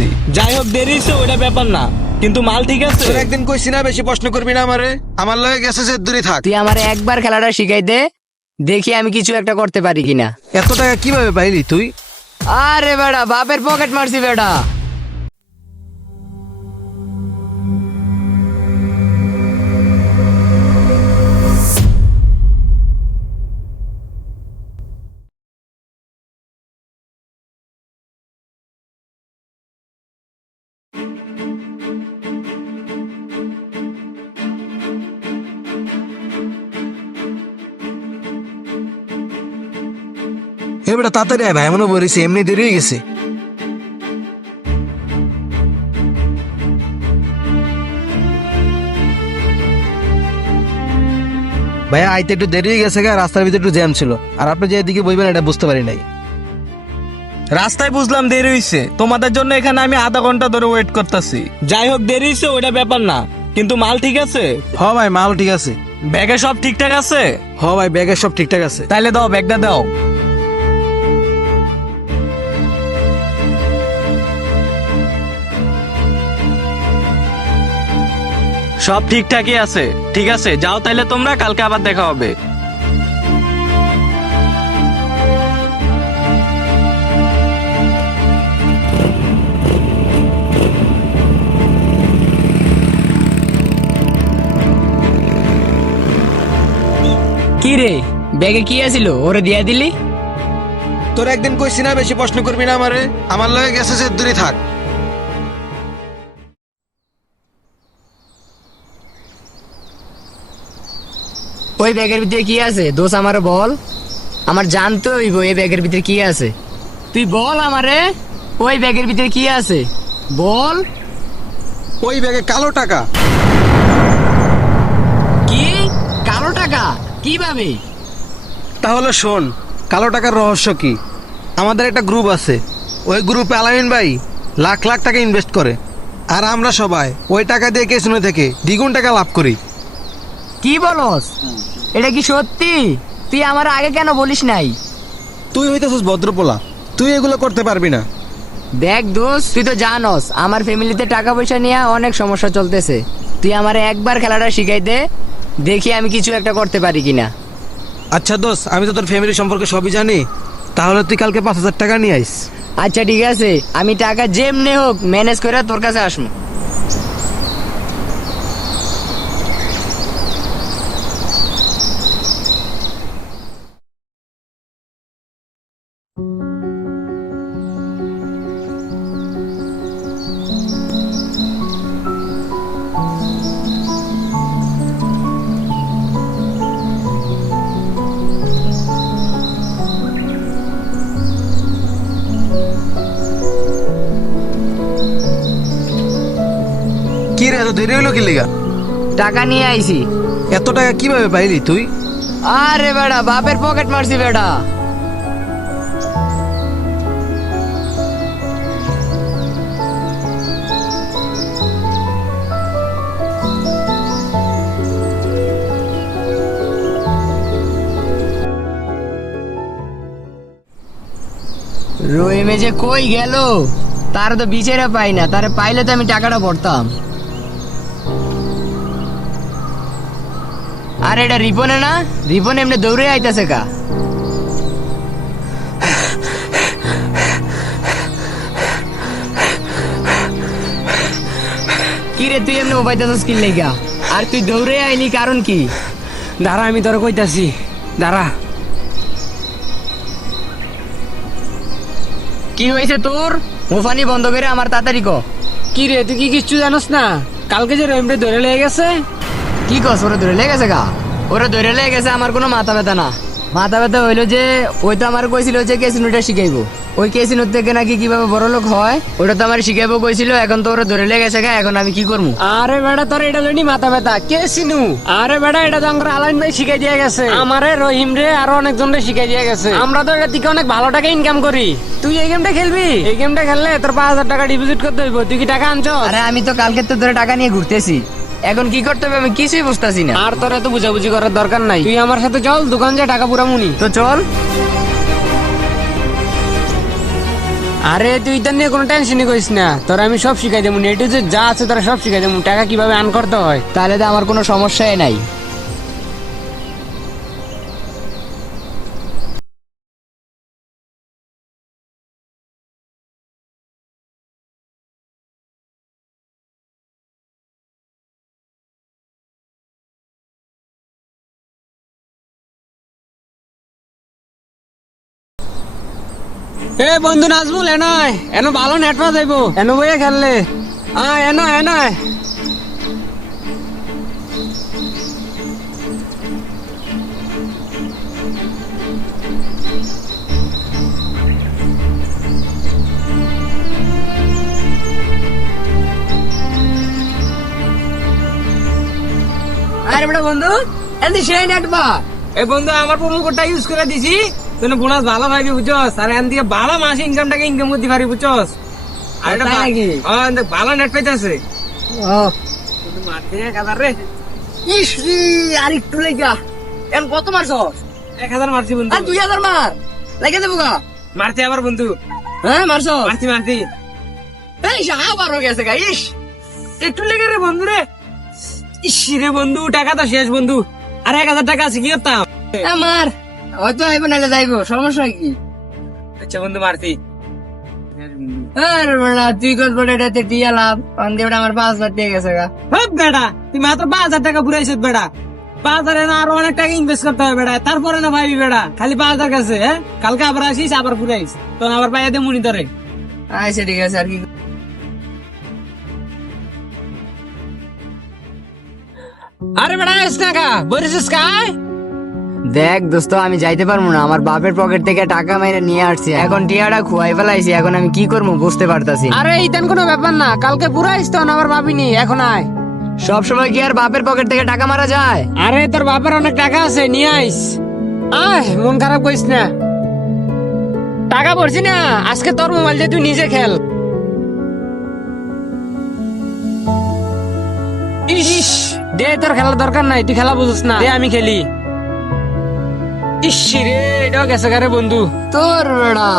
করতেছি। যাই হোক দেরি হইছে ওটা ব্যাপার না, কিন্তু মাল ঠিক আছে। তোর একদিন কইছি না বেশি প্রশ্ন করবি না আমারে, আমার লগে গেছে যে দূরে থাক। তুই আমারে একবার খেলাটা শিখাই দে, দেখি আমি কিছু একটা করতে পারি কিনা। এত টাকা কিভাবে পাইলি তুই? আরে বেটা বাপের পকেট মারছি বেটা। এ বেটা তাড়াতাড়ি আয় ভাই, এমনও বলিস এমনি দেরি হয়ে গেছে। ভাইয়া আইতে একটু দেরি হয়ে গেছে, রাস্তার ভিতরে একটু জ্যাম ছিল, আর আপনি যে এদিকে বইবেন এটা বুঝতে পারি নাই। রাস্তায় বুঝলাম দেরি হইছে, তোমাদের জন্য এখানে আমি আধা ঘন্টা ধরে ওয়েট করতেছি। যাই হোক দেরি হইছে ওটা ব্যাপার না, কিন্তু মাল ঠিক আছে। হ ভাই মাল ঠিক আছে। ব্যাগে সব ঠিকঠাক আছে? হ ভাই ব্যাগের সব ঠিকঠাক আছে। তাইলে দাও ব্যাগটা দাও। সব ঠিকঠাকই আছে। ঠিক আছে যাও তাইলে তোমরা, কালকে আবার দেখা হবে। কি রে ব্যাগে কি আছিল ওরে দিয়া দিলি? তোর একদিন কইছি না বেশি প্রশ্ন করবি না আমারে, আমার লগে গেছে যে দূরে থাক। ওই ব্যাগের ভিতরে কি আছে দোষ আমার বল, আমার জানতে হইব এই ব্যাগের ভিতরে কি আছে। তুই বল আমারে ওই ব্যাগের ভিতরে কি আছে, বল। ওই ব্যাগে কালো টাকা। কি কালো টাকা? কিভাবে? তাহলে শোন কালো টাকার রহস্য কি। আমাদের একটা গ্রুপ আছে, ওই গ্রুপে আলামিন ভাই লাখ লাখ টাকা ইনভেস্ট করে, আর আমরা সবাই ওই টাকা দিয়ে কেসিনো থেকে দ্বিগুণ টাকা লাভ করি। কি বলস? এটা কি সত্যি? তুই আমার আগে কেন বলিস নাই? তুই হইতেছিস ভদ্রপোলা, তুই এগুলো করতে পারবি না। দেখ দোষ, তুই তো জানস আমার ফ্যামিলিতে টাকা পয়সা নিয়ে অনেক সমস্যা চলতেছে। তুই আমারে একবার খেলাটা শিখাই দে, দেখি আমি কিছু একটা করতে পারি কিনা। আচ্ছা দোস্ত, আমি তো তোর ফ্যামিলি সম্পর্কে সবই জানি, তাহলে তুই কালকে 5,000 টাকা নিয়ে আইস। আচ্ছা ঠিক আছে, আমি টাকা যেমনি হোক ম্যানেজ করে তোর কাছে আসবো। কি রে এত দেরি হইলো কি লিগা? টাকা নিয়ে আইছি। এত টাকা কিভাবে পাইলি তুই? আরে বেটা বাপের পকেট মারছি বেটা। রহিমে যে কই গেল তার তো বিচারে পাই না, তারে পাইলে তো আমি টাকাটা ভরতাম। আর এটা রিপনে না, রিপন এমনি দৌড়ে আইতাছে কা। কি রে তুই এমনি উপাইতাছিস কি লেগা? আর তুই দৌড়ে আইলি কারণ কি? দাঁড়া আমি তোর কইতাছি, দাঁড়া। কি হয়েছে তোর? মুফানি বন্ধ করে আমার তাড়াতাড়ি ক। কি রে তুই কি কিচ্ছু জানোস না? কালকে যে রহিমরে ধরে লেগে গেছে। কি কস? ওরে ধরে লেগে গেছে গা? ওরে ধরে লেগে গেছে, আমার কোনো মাথা ব্যথা না। মাথা ব্যথা হইলো যে ওই তো আমার কইছিল যে কেসিনোটা শিখাইবো, ওই কেসিনোর থেকে নাকি কিভাবে বড় লোক হয় ওটা তো আমার শিখাইবো কইছিল। এখন তো ওরে ধরে লেগে গেছে গা, এখন আমি কি করবো? আরে বেটা তোর এটা লইনি মাথা ব্যথা কে চিনু? আরে বেটা এটা তো আমার আলাইন ভাই শিখাই দিয়ে গেছে, আমারে রহিম রে আরো অনেকজন রে শিখাই দিয়ে গেছে। আমরা তো এটা থেকে অনেক ভালো টাকা ইনকাম করি। তুই এই গেমটা খেলবি? এই গেমটা খেললে তোর 5,000 টাকা ডিপোজিট করতে হইব। তুই কি টাকা আনছস? আরে আমি তো কালকে তো ধরে টাকা নিয়ে ঘুরতেছি, এখন কি করতে হবে আমি কিছুই বুঝতেছি না। আর তোর এত বুঝাবুঝি করার দরকার নাই, তুই আমার সাথে চল দোকান যা টাকা পুরা মুনি। তো চল। আরে তুই তো নিয়ে কোনো টেনশনই করিস না, তোর আমি সব শিখাই দেবো, নেটে যে যা আছে তোরা সব শিখাই দেবো, টাকা কিভাবে আর্ন করতে হয়। তাহলে তো আমার কোনো সমস্যাই নাই। এ বন্ধু নাজমুল এনয় এন ভালো নেট পাওয়া যাইবো, এন বইয়া খেললে আয় এনয় এনয়। আরে বেটা বন্ধু, এতে সেই নেট বা এই বন্ধু আমার প্রোমো কোডটা ইউজ করে দিছি, তুই বোনাস ভালো পাইবি বুঝছস, আর এন দিয়ে ভালো মাস ইনকামটাকে ইনকাম করতে পারি বুঝছস। আর এটা তাই নাকি? ভালো নেট পাইতেছে। ও মারতে কাদার রে, ইস রে, আর একটু লেগা এখন কত মারছস? 1000 মারছি বন্ধু। আর 2000 মার, লেগে দেবো গা। মারছি আবার বন্ধু, হ্যাঁ মারছস? মারছি মারছি। এই আবার হয়ে গেছে গা। ইস একটু লেগে রে বন্ধু রে, ইস রে বন্ধু টাকা তো শেষ বন্ধু, আর 1000 টাকা আছে কি করতাম। আমার হয়তো আইব নাইলে যাইবো, সমস্যা কি? আচ্ছা বন্ধু মারছি। আরে বেটা তুই কত বড় এটাতে টিয়া লাভ, অন্ধে বেটা আমার 5000 দিয়ে গেছে গা। হ্যাঁ বেটা তুই মাত্র 5000 টাকা পুরাইছিস বেটা, 5000 না আরো অনেক টাকা ইনভেস্ট করতে হবে বেটা, তারপরে না ভাবি বেটা খালি 5000 কাছে। হ্যাঁ কালকে আবার আসিস আবার পুরাইস, তো আবার পাইয়া দে মুনি ধরে। আচ্ছা ঠিক আছে, আর কি? আরে বেটা আইস না কা বরিস কাই। দেখ দোস্ত, আমি যাইতে পারবো না, আমার বাপের পকেট থেকে টাকা মাইরা নিয়ে আসছি, এখন টিয়াটা খুয়াই ফেলাইছি, এখন আমি কি করবো বুঝতে পারতাছি। আরে এইতেন কোনো ব্যাপার না, কালকে পুরাইস তো আবার ভাবিনি, এখন আয়। সব সময় কি আর বাপের পকেট থেকে টাকা মারা যায়? আরে তোর বাপের অনেক টাকা আছে, নিয়ে আইস। আয় মন খারাপ করিস না, টাকা পড়ছি না, আজকে তোর মোবাইল দিয়ে তুই নিজে খেল। ইস দে, তোর খেলার দরকার নাই, তুই খেলা বুঝিস না, দে আমি খেলি। ইস রে এটাও গেছে গারে বন্ধু। তোর বেড়া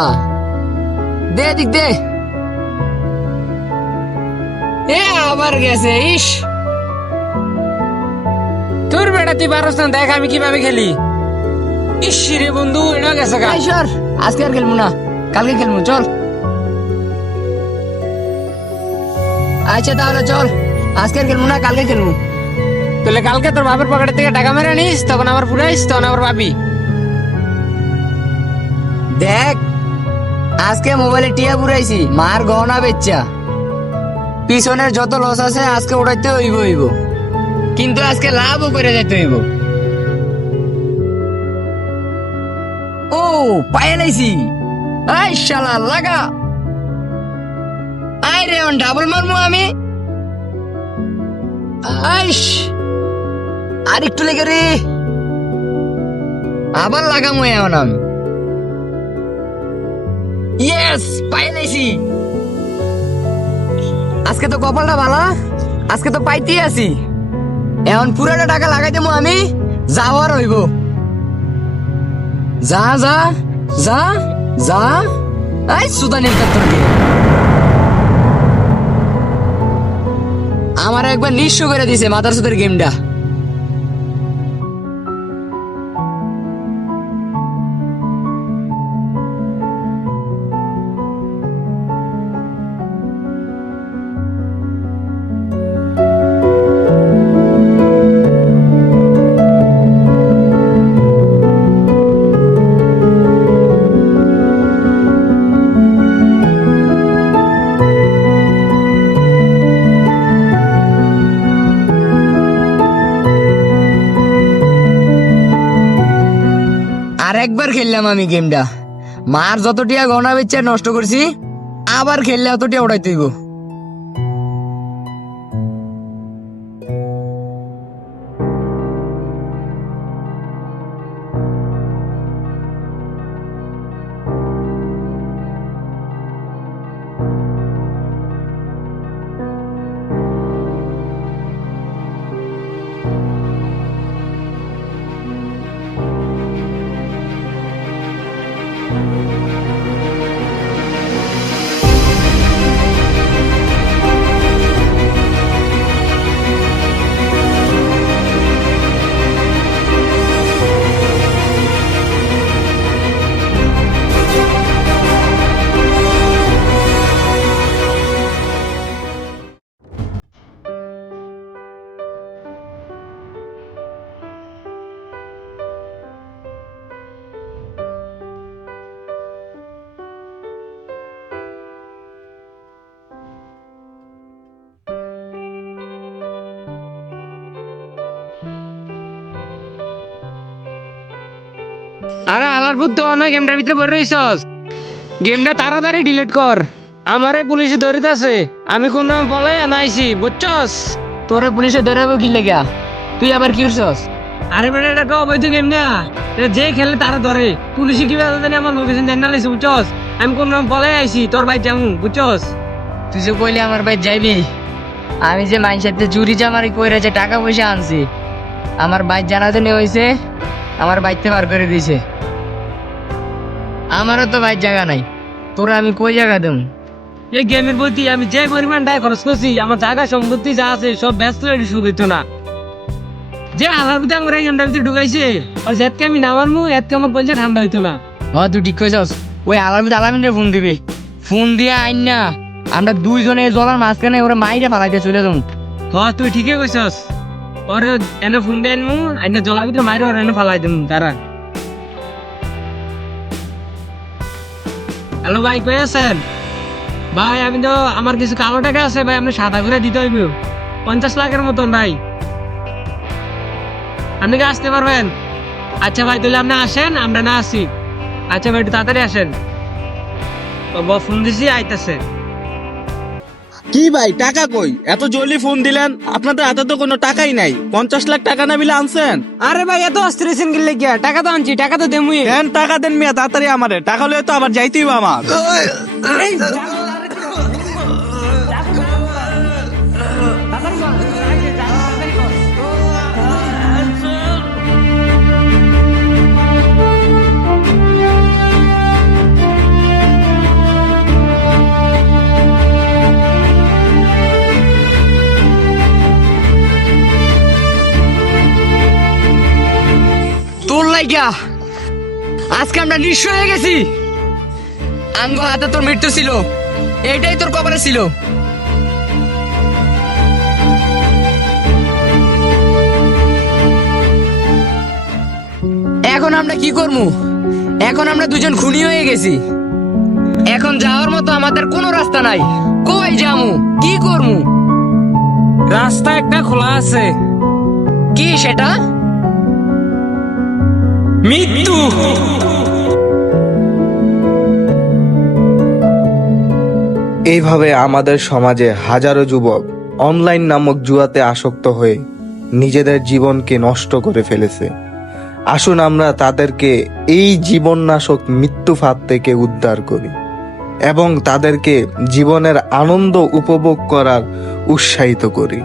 দে, দিক দে। এ আবার গেছে, ইস তোর বেটা তুই পারস না, দেখ আমি কিভাবে খেলি। ইস রে বন্ধু এটাও গেছে গা। এই সর, আজকে আর খেলবো না, কালকে খেলবো, চল। আচ্ছা তাহলে চল, আজকে আর খেলবো না, কালকে খেলবো। তাহলে কালকে তোর বাপের পকেটের থেকে টাকা মেরে নিস, তখন আবার পুরাইস, তখন আবার পাবি। দেখ আজকে মোবাইলে টিয়া পুরাইছি, মার গহনা বেচ্চা, পিছনের যত লস আছে আজকে উঠাইতে হইব, কিন্তু আজকে লাভও করে যেতে হইব। ও পায়ে লাইছি, আই শালা লাগা, আই রে অন ডাবল মারমু আমি। আইস আর একটু লেগে রে, আবার লাগামু এখন আমি। ইয়েস পায়ে লাইছি, আজকে তো কপালটা ভালো, আজকে তো পাইতেই আছি, এখন পুরাটা টাকা লাগাই দেবো আমি, যাওয়ার হইব। যা যা যা যা, আই সুদানের কাতরকে আমার একবার নিঃস্ব করে দিছে মাদার সুদের গেমটা। আর একবার খেললাম আমি গেমটা, মার যত টিয়া গহনা বেচে নষ্ট করছি, আবার খেললে অত টিয়া উঠাইতে হইব। শালার পুত তো অনেক গেমটার ভিতরে পড়ে রইছস। গেমটা তাড়াতাড়ি ডিলিট কর, আমারে পুলিশে ধরিতেছে, আমি কোন বলে আনাইছি বুঝছস। তোরে পুলিশে ধরে কি লেগা? তুই আবার কি করছস? আরে বেটা এটা তো অবৈধ গেম না, এটা যে খেলে তারা ধরে। পুলিশে কি জানি আমার লোকেশন জানা লাইছে বুঝছস। আমি কোন বলে আইছি তোর ভাই যামু বুঝছস। তুই যে কইলি আমার ভাই যাইবি, আমি যে মাইনসাতে চুরি চামারি কইরা যে টাকা পয়সা আনছি, আমার ভাই জানাজানি হয়েছে, আমার বাইতে পার করে দিয়েছে। আমারও তো ভাই জায়গা নাই, তোরা আমি কই জায়গা দেব? এই গেমের প্রতি আমি যে পরিমাণ টাকা খরচ করছি, আমার জায়গা সম্পত্তি যা আছে সব ব্যস্ত হয়ে শুরু হইতো না। যে আলার ভিতরে আমার এই গেমটার ভিতরে ঢুকাইছে, আর যেতকে আমি নামানমু এতকে আমার পয়সা ঠান্ডা হইতো না। তুই ঠিক কইছস। ওই আলামিনের ফোন দিবি, ফোন দিয়ে আইন না, আমরা দুইজনে জলার মাঝখানে ওরা মাইরে ফালাইতে চলে যাবো। তুই ঠিকই কইছস। ওরে এনে ফোন দিয়ে আনমু, আইনা জলার ভিতরে মাইরে ওর এনে ফালাই দিমু তারা। হ্যালো ভাই, কই আছেন? ভাই আমি তো আমার কিছু কালো টাকা আছে ভাই, আপনি সাদা করে দিতে হইব 50 লাখের মতন ভাই। আপনি কি আসতে পারবেন? আচ্ছা ভাই তাহলে আপনি আসেন, আমরা না আসি। আচ্ছা ভাই একটু তাড়াতাড়ি আসেন। ফোন দিছি আইতাছে। কি ভাই টাকা কই? এত জলদি ফোন দিলেন, আপনাদের হাতে তো কোনো টাকাই নাই। 50 লাখ টাকা না বিলে আনছেন? আরে ভাই এত অস্ত্র গেলে গিয়া টাকা তো আনছি, টাকা তো দেমুই। দেন টাকা দেন মিয়া তাড়াতাড়ি আমারে, টাকা হলে তো আবার যাইতেই হবে আমার। তোর লাইগা আজকে আমরা নিঃস্ব হয়ে গেছি। আমগো হাতে তোর মৃত্যু ছিল, এইটাই তোর কপালে ছিল। এখন আমরা কি করবো? এখন আমরা দুজন খুনি হয়ে গেছি। এখন যাওয়ার মতো আমাদের কোনো রাস্তা নাই। কই যামু, কি করমু? রাস্তা একটা খোলা আছে। কি সেটা? মৃত্যু। এইভাবে আমাদের সমাজে হাজারো যুবক অনলাইন নামক জুয়াতে আসক্ত হয়ে নিজেদের জীবনকে নষ্ট করে ফেলেছে। আসুন আমরা তাদেরকে এই জীবননাশক মৃত্যু ফাঁদ থেকে উদ্ধার করি এবং তাদেরকে জীবনের আনন্দ উপভোগ করার উৎসাহিত করি।